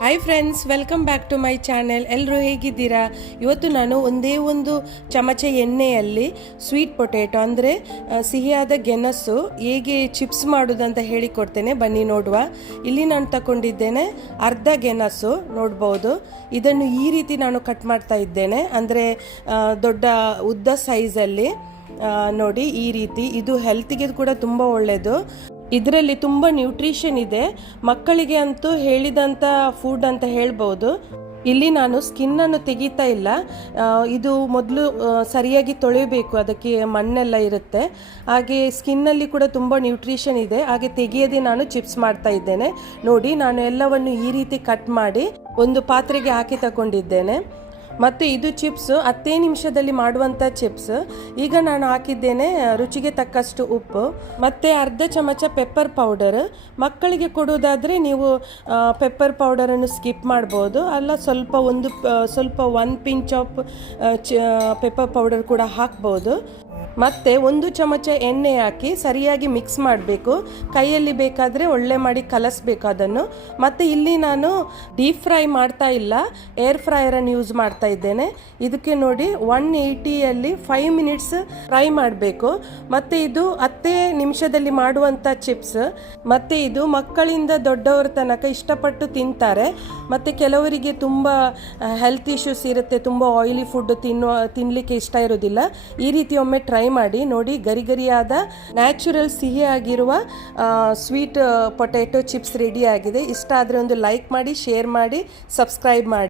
Hi friends, welcome back to my channel. ಎಲ್ಲರೂ ಹೇಗಿದ್ದೀರಾ? ಇವತ್ತು ನಾನು ಒಂದೇ ಒಂದು ಚಮಚ ಎಣ್ಣೆಯಲ್ಲಿ ಸ್ವೀಟ್ ಪೊಟೇಟೊ ಅಂದರೆ ಸಿಹಿಯಾದ ಗೆಣಸು ಹೇಗೆ ಚಿಪ್ಸ್ ಮಾಡೋದಂತ ಹೇಳಿಕೊಡ್ತೇನೆ. ಬನ್ನಿ ನೋಡುವ. ಇಲ್ಲಿ ನಾನು ತಗೊಂಡಿದ್ದೇನೆ ಅರ್ಧ ಗೆಣಸು, ನೋಡ್ಬೋದು. ಇದನ್ನು ಈ ರೀತಿ ನಾನು ಕಟ್ ಮಾಡ್ತಾ ಇದ್ದೇನೆ, ಅಂದರೆ ದೊಡ್ಡ ಉದ್ದ ಸೈಜಲ್ಲಿ ನೋಡಿ ಈ ರೀತಿ. ಇದು ಹೆಲ್ತಿಗೆ ಕೂಡ ತುಂಬ ಒಳ್ಳೆಯದು. ಇದರಲ್ಲಿ ತುಂಬ ನ್ಯೂಟ್ರಿಷನ್ ಇದೆ. ಮಕ್ಕಳಿಗೆ ಅಂತೂ ಹೇಳಿದಂಥ ಫುಡ್ ಅಂತ ಹೇಳ್ಬೋದು. ಇಲ್ಲಿ ನಾನು ಸ್ಕಿನ್ನನ್ನು ತೆಗಿತಾ ಇಲ್ಲ. ಇದು ಮೊದಲು ಸರಿಯಾಗಿ ತೊಳೆಯಬೇಕು, ಅದಕ್ಕೆ ಮಣ್ಣೆಲ್ಲ ಇರುತ್ತೆ. ಹಾಗೆ ಸ್ಕಿನ್ನಲ್ಲಿ ಕೂಡ ತುಂಬ ನ್ಯೂಟ್ರಿಷನ್ ಇದೆ. ಹಾಗೆ ತೆಗೆಯದೆ ನಾನು ಚಿಪ್ಸ್ ಮಾಡ್ತಾ ಇದ್ದೇನೆ. ನೋಡಿ, ನಾನು ಎಲ್ಲವನ್ನು ಈ ರೀತಿ ಕಟ್ ಮಾಡಿ ಒಂದು ಪಾತ್ರೆಗೆ ಹಾಕಿ ತಗೊಂಡಿದ್ದೇನೆ. ಮತ್ತು ಇದು ಚಿಪ್ಸ್ 10 ನಿಮಿಷದಲ್ಲಿ ಮಾಡುವಂಥ ಚಿಪ್ಸ್. ಈಗ ನಾನು ಹಾಕಿದ್ದೇನೆ ರುಚಿಗೆ ತಕ್ಕಷ್ಟು ಉಪ್ಪು ಮತ್ತು ಅರ್ಧ ಚಮಚ ಪೆಪ್ಪರ್ ಪೌಡರ್. ಮಕ್ಕಳಿಗೆ ಕೊಡೋದಾದರೆ ನೀವು ಪೆಪ್ಪರ್ ಪೌಡರನ್ನು ಸ್ಕಿಪ್ ಮಾಡ್ಬೋದು, ಅಲ್ಲ ಸ್ವಲ್ಪ 1 ಪಿಂಚ್ ಆಫ್ ಪೆಪ್ಪರ್ ಪೌಡರ್ ಕೂಡ ಹಾಕ್ಬೋದು. ಮತ್ತು 1 ಚಮಚ ಎಣ್ಣೆ ಹಾಕಿ ಸರಿಯಾಗಿ ಮಿಕ್ಸ್ ಮಾಡಬೇಕು. ಕೈಯಲ್ಲಿ ಬೇಕಾದರೆ ಒಳ್ಳೆ ಮಾಡಿ ಕಲಸಬೇಕು ಅದನ್ನು. ಮತ್ತು ಇಲ್ಲಿ ನಾನು ಡೀಪ್ ಫ್ರೈ ಮಾಡ್ತಾ ಇಲ್ಲ, ಏರ್ ಫ್ರೈಯರನ್ನು ಯೂಸ್ ಮಾಡ್ತಾ ಇದ್ದೇನೆ. ಇದಕ್ಕೆ ನೋಡಿ 180ಯಲ್ಲಿ 5 ಮಿನಿಟ್ಸ್ ಫ್ರೈ ಮಾಡಬೇಕು. ಮತ್ತು ಇದು 10 ನಿಮಿಷದಲ್ಲಿ ಮಾಡುವಂಥ ಚಿಪ್ಸ್. ಮತ್ತು ಇದು ಮಕ್ಕಳಿಂದ ದೊಡ್ಡವರ ತನಕ ಇಷ್ಟಪಟ್ಟು ತಿಂತಾರೆ. ಮತ್ತು ಕೆಲವರಿಗೆ ತುಂಬ ಹೆಲ್ತ್ ಇಶ್ಯೂಸ್ ಇರುತ್ತೆ, ತುಂಬ ಆಯಿಲಿ ಫುಡ್ ತಿನ್ನಲಿಕ್ಕೆ ಇಷ್ಟ ಇರೋದಿಲ್ಲ. ಈ ರೀತಿ ಒಮ್ಮೆ ಟ್ರೈ ಮಾಡಿ ನೋಡಿ. ಗರಿಗರಿಯಾದ ನ್ಯಾಚುರಲ್ ಸಿಹಿಯಾಗಿರುವ ಸ್ವೀಟ್ ಪೊಟೇಟೊ ಚಿಪ್ಸ್ ರೆಡಿ ಆಗಿದೆ. ಇಷ್ಟ ಆದರೆ ಒಂದು ಲೈಕ್ ಮಾಡಿ, ಶೇರ್ ಮಾಡಿ, ಸಬ್ಸ್ಕ್ರೈಬ್ ಮಾಡಿ.